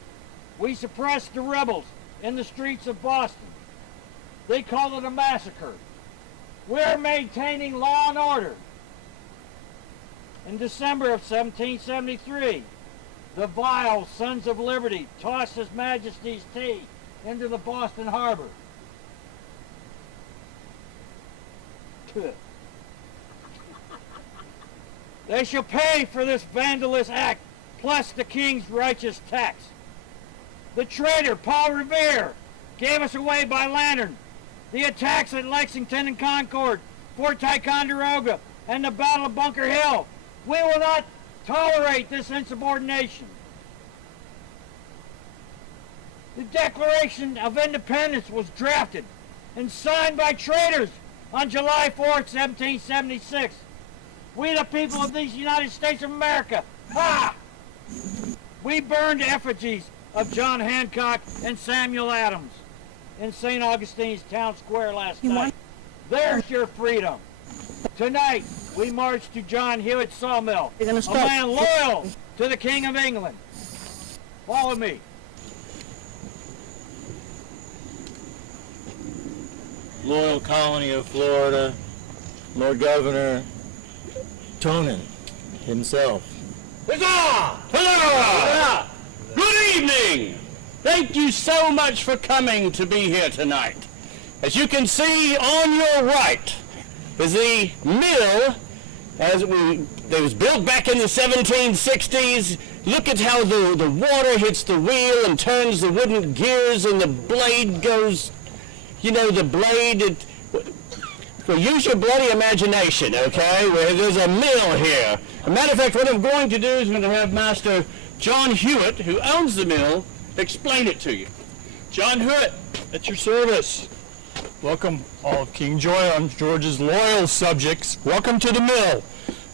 we suppressed the rebels in the streets of Boston. They call it a massacre. We're maintaining law and order. In December of 1773, the vile Sons of Liberty tossed His Majesty's tea into the Boston Harbor. They shall pay for this vandalous act, plus the king's righteous tax. The traitor Paul Revere gave us away by lantern. The attacks at Lexington and Concord, Fort Ticonderoga, and the Battle of Bunker Hill. We will not tolerate this insubordination. The Declaration of Independence was drafted and signed by traitors on July 4th, 1776. We, the people of these United States of America, we burned effigies of John Hancock and Samuel Adams in St. Augustine's town square last night. There's your freedom. Tonight, we march to John Hewitt Sawmill, You're gonna a stop. man loyal to the King of England. Follow me. Loyal colony of Florida, Lord Governor Tonin himself. Huzzah! Huzzah! Good evening! Thank you so much for coming to be here tonight. As you can see on your right is the mill that was built back in the 1760s. Look at how the water hits the wheel and turns the wooden gears and the blade goes, you know, the blade, well, use your bloody imagination, okay? There's a mill here. As a matter of fact, what I'm going to do is I'm going to have Master John Hewitt, who owns the mill, explain it to you. John Hewitt, at your service. Welcome, all of King George's loyal subjects. Welcome to the mill.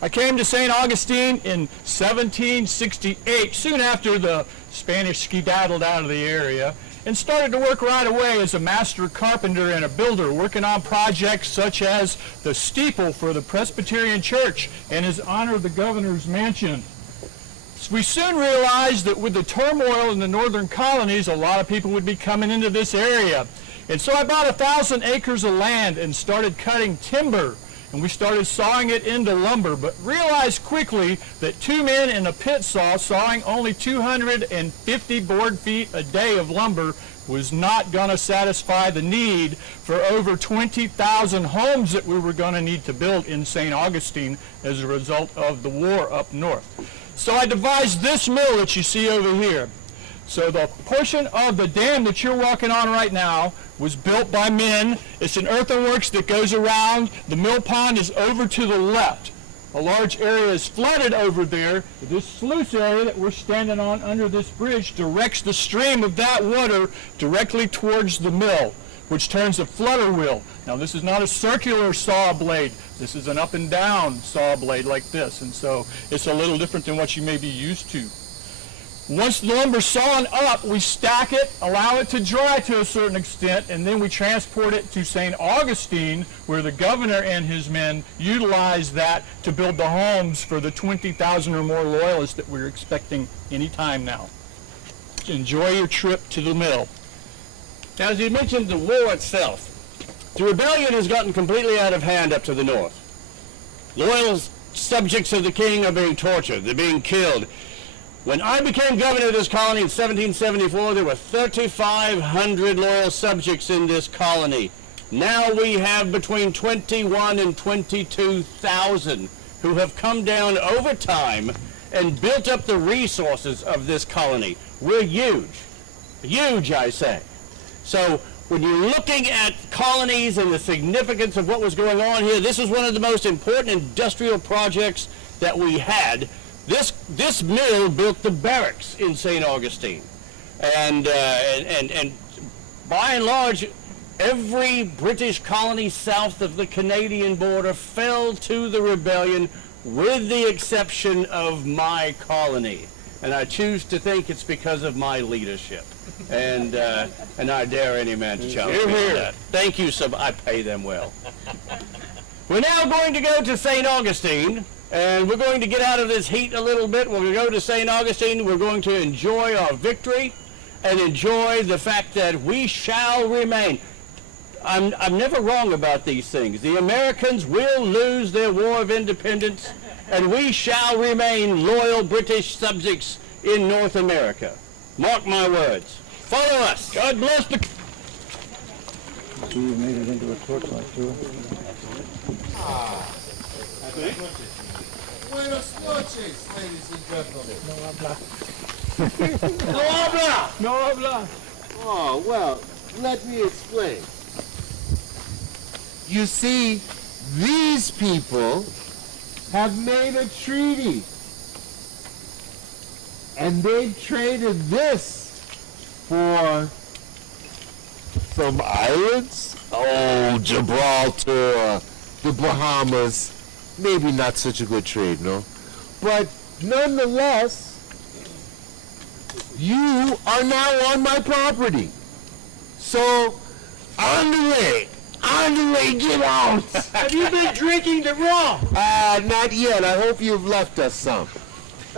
I came to St. Augustine in 1768, soon after the Spanish skedaddled out of the area, and started to work right away as a master carpenter and a builder, working on projects such as the steeple for the Presbyterian Church and his honor the governor's mansion. We soon realized that with the turmoil in the northern colonies, a lot of people would be coming into this area. And so I bought 1,000 acres of land and started cutting timber. And we started sawing it into lumber, but realized quickly that 2 men in a pit saw sawing only 250 board feet a day of lumber was not going to satisfy the need for over 20,000 homes that we were going to need to build in St. Augustine as a result of the war up north. So I devised this mill that you see over here. So the portion of the dam that you're walking on right now was built by men. It's an earthworks that goes around. The mill pond is over to the left. A large area is flooded over there. This sluice area that we're standing on under this bridge directs the stream of that water directly towards the mill, which turns the flutter wheel. Now this is not a circular saw blade. This is an up and down saw blade like this, and so it's a little different than what you may be used to. Once the lumber's sawn up, we stack it, allow it to dry to a certain extent, and then we transport it to St. Augustine, where the governor and his men utilize that to build the homes for the 20,000 or more loyalists that we're expecting any time now. Enjoy your trip to the mill. Now, as you mentioned, the war itself. The rebellion has gotten completely out of hand up to the north. Loyal subjects of the king are being tortured. They're being killed. When I became governor of this colony in 1774, there were 3,500 loyal subjects in this colony. Now we have between 21 and 22,000 who have come down over time and built up the resources of this colony. We're huge. Huge, I say. So when you're looking at colonies and the significance of what was going on here, this is one of the most important industrial projects that we had. This mill built the barracks in St. Augustine, and by and large, every British colony south of the Canadian border fell to the rebellion, with the exception of my colony, and I choose to think it's because of my leadership, and I dare any man to challenge me on that. Thank you, sir. I pay them well. We're now going to go to St. Augustine. And we're going to get out of this heat a little bit. When we go to St. Augustine, we're going to enjoy our victory and enjoy the fact that we shall remain. I'm never wrong about these things. The Americans will lose their war of independence, and we shall remain loyal British subjects in North America. Mark my words. Follow us. God bless the... You made it into a torchlight, too. Buenas noches, ladies and gentlemen. No habla! No habla. Oh, well, let me explain. You see, these people have made a treaty. And they've traded this for some islands. Oh, Gibraltar, the Bahamas. Maybe not such a good trade, no? But nonetheless, you are now on my property. So, on the way, Andre, get out! Have you been drinking the rum? Not yet. I hope you've left us some.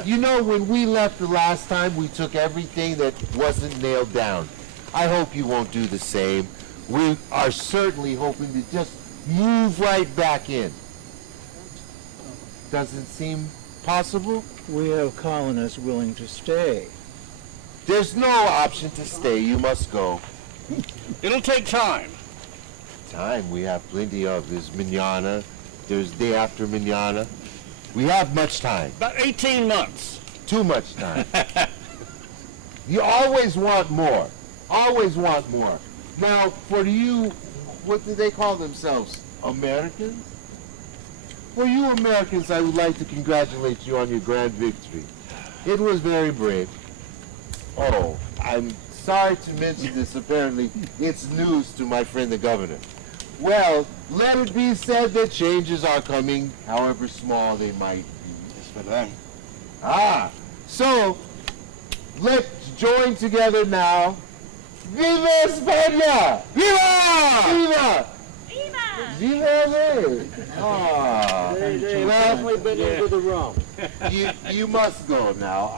You know, when we left the last time, we took everything that wasn't nailed down. I hope you won't do the same. We are certainly hoping to just move right back in. Doesn't seem possible? We have colonists willing to stay. There's no option to stay. You must go. It'll take time. Time we have plenty of. There's manana. There's day after manana. We have much time. About 18 months. Too much time. You always want more. Always want more. Now, for you, what do they call themselves? Americans? For you Americans, I would like to congratulate you on your grand victory. It was very brave. Oh, I'm sorry to mention this. Apparently, it's news to my friend the governor. Well, let it be said that changes are coming, however small they might be. So, let's join together now. Viva España! Viva! Viva! Viva! Ah, Definitely been into the rum. you must go now.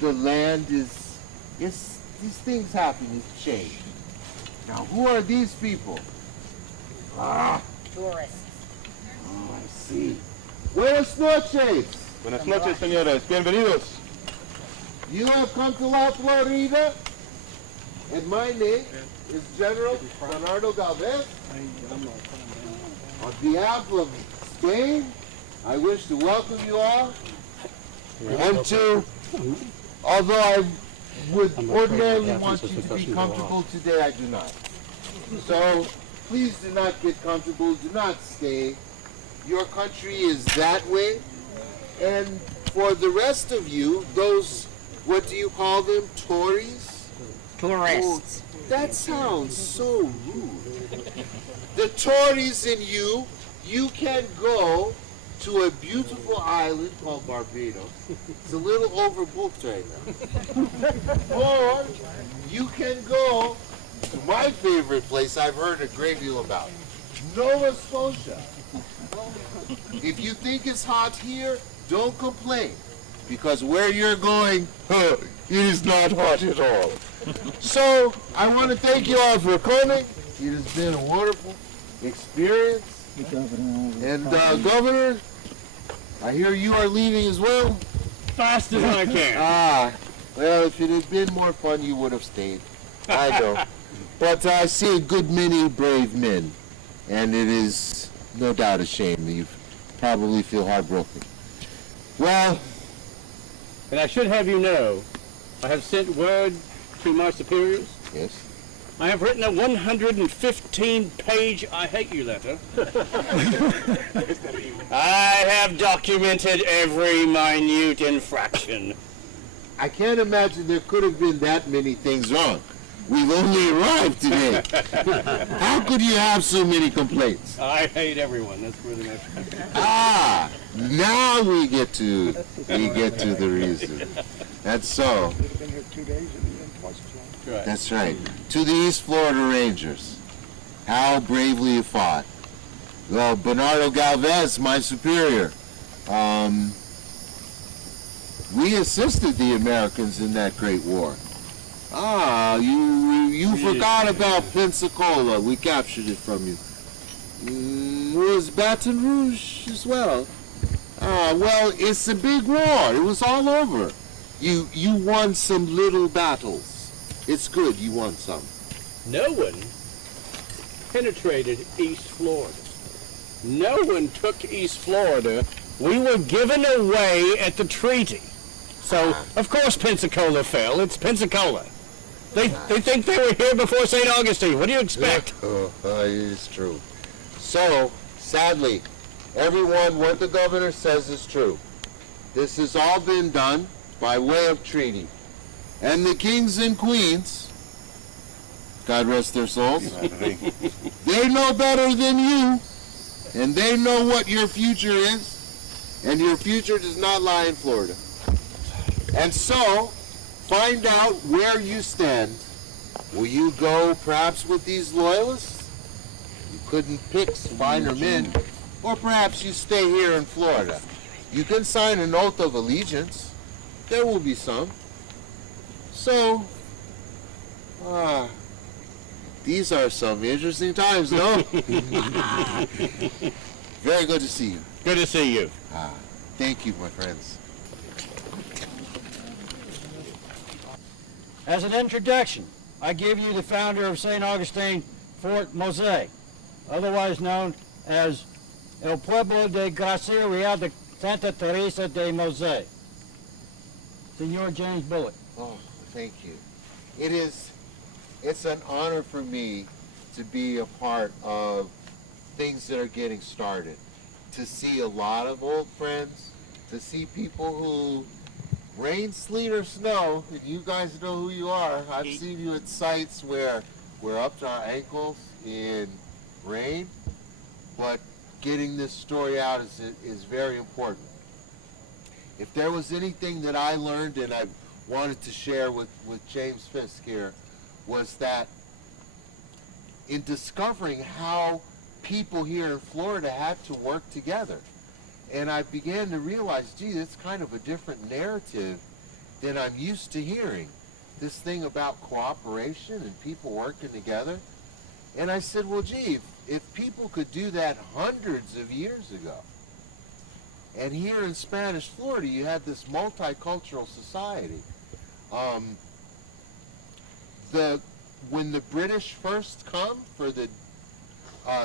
The land is these things happen. It's changed. Now, who are these people? Tourists. Oh, I see. Buenas noches. Buenas noches, señores. Bienvenidos. You have come to La Florida, and my name is General Bernardo Galvez. On behalf of Spain, I wish to welcome you all, and to, although I would ordinarily want you to be comfortable today, I do not. So, please do not get comfortable, do not stay. Your country is that way, and for the rest of you, those, what do you call them, Tories? Tourists. Oh, that sounds so rude. The Tories in you, you can go to a beautiful island called Barbados. It's a little overbooked right now. Or you can go to my favorite place I've heard a great deal about, Nova Scotia. If you think it's hot here, don't complain, because where you're going, it is not hot at all. So, I want to thank you all for coming. It has been a wonderful experience. And Governor, I hear you are leaving as well. Fast as I can. Well, if it had been more fun, you would have stayed. I know. But I see a good many brave men, and it is no doubt a shame that you probably feel heartbroken. Well, And I should have you know, I have sent word to my superiors. yes. I have written a 115-page I hate you letter. I have documented every minute infraction. I can't imagine there could have been that many things wrong. We've only arrived today. How could you have so many complaints? I hate everyone. That's pretty much. Now we get to the reason. That's so. Right. That's right. To the East Florida Rangers. How bravely you fought. Well, Bernardo Galvez, my superior. We assisted the Americans in that great war. You forgot about Pensacola. We captured it from you. Was Baton Rouge as well? Well, it's a big war. It was all over. You won some little battles. It's good you won some. No one penetrated East Florida. No one took East Florida. We were given away at the treaty. So, of course Pensacola fell. It's Pensacola. They think they were here before St. Augustine. What do you expect? It's true. So, sadly, everyone, what the governor says is true. This has all been done by way of treaty. And the kings and queens, God rest their souls, they know better than you, and they know what your future is, and your future does not lie in Florida. And so, find out where you stand. Will you go perhaps with these loyalists? couldn't pick finer men, or perhaps you stay here in Florida. You can sign an oath of allegiance. There will be some. So, these are some interesting times, no? Very good to see you. Good to see you. Thank you, my friends. As an introduction, I give you the founder of St. Augustine, Fort Mose, otherwise known as El Pueblo de Gracia Real de Santa Teresa de Mose. Senor James Bullock. Oh, thank you. It's an honor for me to be a part of things that are getting started. To see a lot of old friends, to see people who, rain, sleet, or snow, and you guys know who you are. I've seen you at sites where we're up to our ankles in rain, but getting this story out is very important. If there was anything that I learned and I wanted to share with James Fisk here, was that in discovering how people here in Florida had to work together, and I began to realize, gee, that's kind of a different narrative than I'm used to hearing. This thing about cooperation and people working together. And I said, well, gee, if people could do that hundreds of years ago, and here in Spanish Florida, you had this multicultural society. When the British first come for the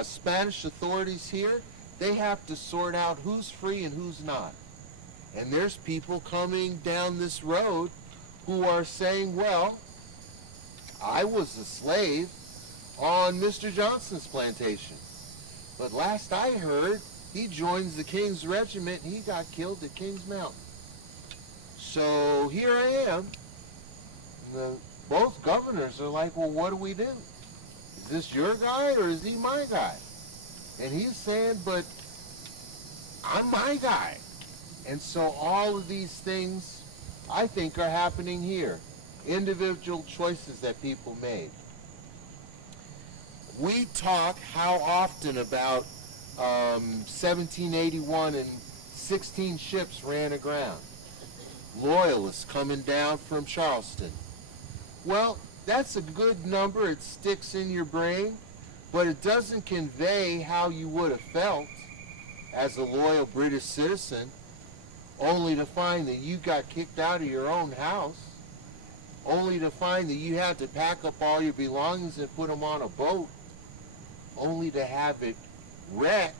Spanish authorities here, they have to sort out who's free and who's not. And there's people coming down this road who are saying, well, I was a slave on Mr. Johnson's plantation. But last I heard, he joins the King's Regiment and he got killed at King's Mountain. So here I am. Both governors are like, well, what do we do? Is this your guy or is he my guy? And he's saying, but I'm my guy. And so all of these things, I think, are happening here. Individual choices that people made. We talk how often about 1781 and 16 ships ran aground. Loyalists coming down from Charleston. Well, that's a good number. It sticks in your brain, but it doesn't convey how you would have felt as a loyal British citizen, only to find that you got kicked out of your own house, only to find that you had to pack up all your belongings and put them on a boat, only to have it wreck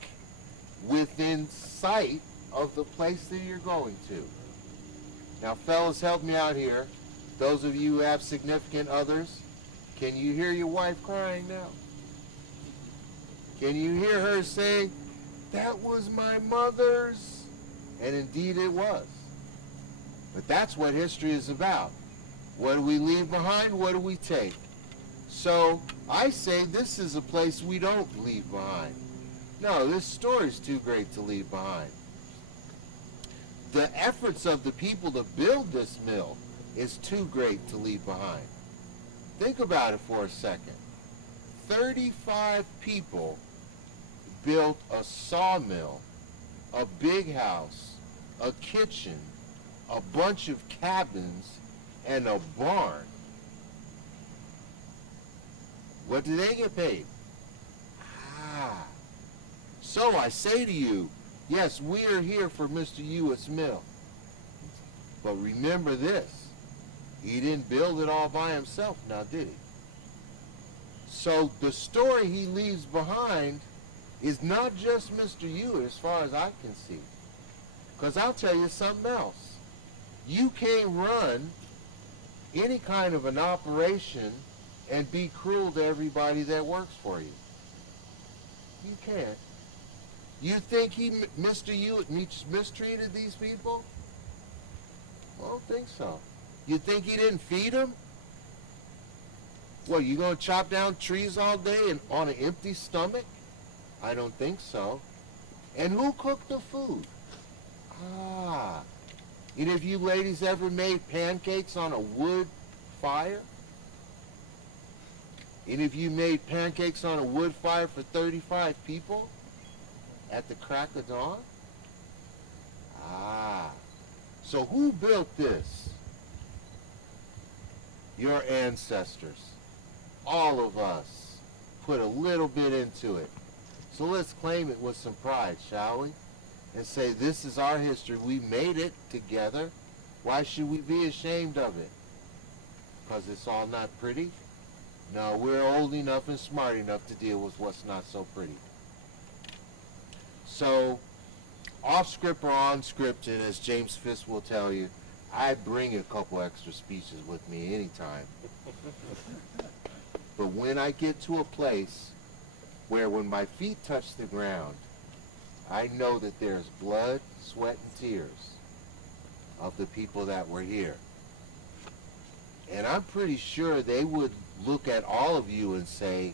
within sight of the place that you're going to. Now, fellas, help me out here. Those of you who have significant others, can you hear your wife crying now? Can you hear her saying, that was my mother's? And indeed it was. But that's what history is about. What do we leave behind? What do we take? So I say this is a place we don't leave behind. No, this story's too great to leave behind. The efforts of the people to build this mill is too great to leave behind. Think about it for a second. 35 people built a sawmill, a big house, a kitchen, a bunch of cabins, and a barn. What do they get paid? So I say to you, yes, we are here for Mr. Hewitt's mill. But remember this, he didn't build it all by himself now, did he? So the story he leaves behind is not just Mr. Hewitt as far as I can see. Because I'll tell you something else. You can't run any kind of an operation and be cruel to everybody that works for you. You can't. You think Mr. Hewitt mistreated these people? I don't think so. You think he didn't feed them? What, you gonna chop down trees all day and on an empty stomach? I don't think so. And who cooked the food? Any of you ladies ever made pancakes on a wood fire? Any of you made pancakes on a wood fire for 35 people at the crack of dawn? Ah, so who built this? Your ancestors. All of us put a little bit into it. So let's claim it with some pride, shall we? And say, this is our history. We made it together. Why should we be ashamed of it? Because it's all not pretty? No, we're old enough and smart enough to deal with what's not so pretty. So, off script or on script, and as James Fisk will tell you, I bring a couple extra speeches with me anytime. But when I get to a place where when my feet touch the ground, I know that there's blood, sweat, and tears of the people that were here. And I'm pretty sure they would look at all of you and say,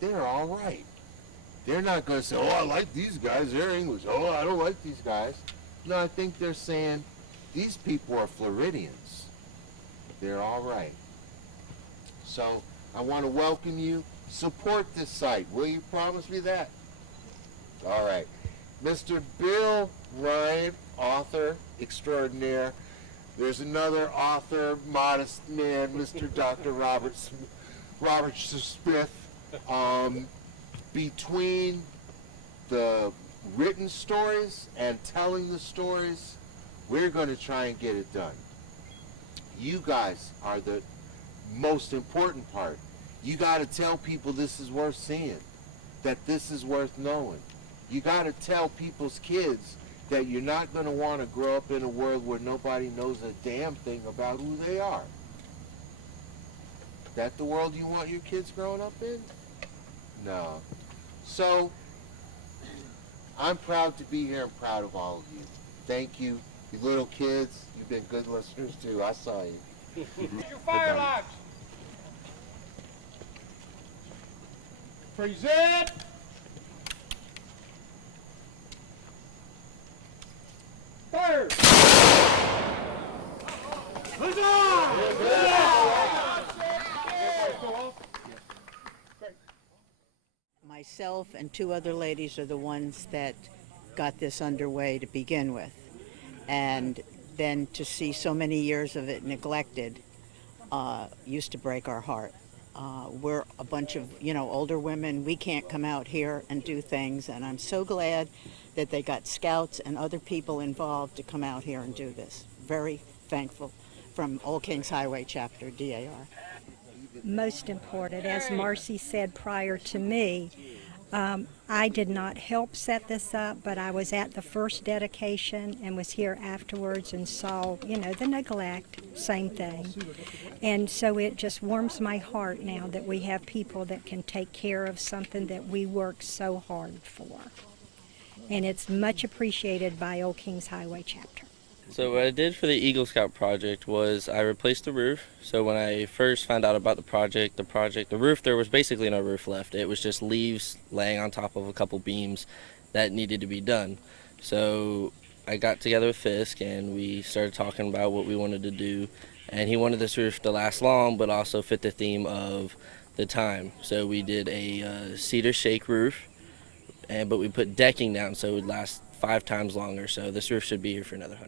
they're all right. They're not going to say, oh, I like these guys, they're English. Oh, I don't like these guys. No, I think they're saying, these people are Floridians. They're all right. So I want to welcome you. Support this site. Will you promise me that? All right. Mr. Bill Ryan, author extraordinaire. There's another author, modest man, Mr. Dr. Robert Smith. Between the written stories and telling the stories, we're going to try and get it done. You guys are the most important part. You got to tell people this is worth seeing, that this is worth knowing. You got to tell people's kids that you're not going to want to grow up in a world where nobody knows a damn thing about who they are. That the world you want your kids growing up in? No. So, I'm proud to be here and proud of all of you. Thank you. You little kids, you've been good listeners too. I saw you. Get your fire locks. Present. Fire. Myself and two other ladies are the ones that got this underway to begin with. And then to see so many years of it neglected used to break our heart. We're a bunch of, older women. We can't come out here and do things, and I'm so glad that they got scouts and other people involved to come out here and do this. Very thankful from Old Kings Highway Chapter, DAR. Most important, as Marcy said prior to me, I did not help set this up, but I was at the first dedication and was here afterwards and saw, the neglect, same thing. And so it just warms my heart now that we have people that can take care of something that we worked so hard for. And it's much appreciated by Old Kings Highway Chapter. So what I did for the Eagle Scout project was I replaced the roof. So when I first found out about the project, the roof, there was basically no roof left. It was just leaves laying on top of a couple beams that needed to be done. So I got together with Fisk and we started talking about what we wanted to do. And he wanted this roof to last long, but also fit the theme of the time. So we did a cedar shake roof, but we put decking down so it would last 5 times longer. So this roof should be here for another 100.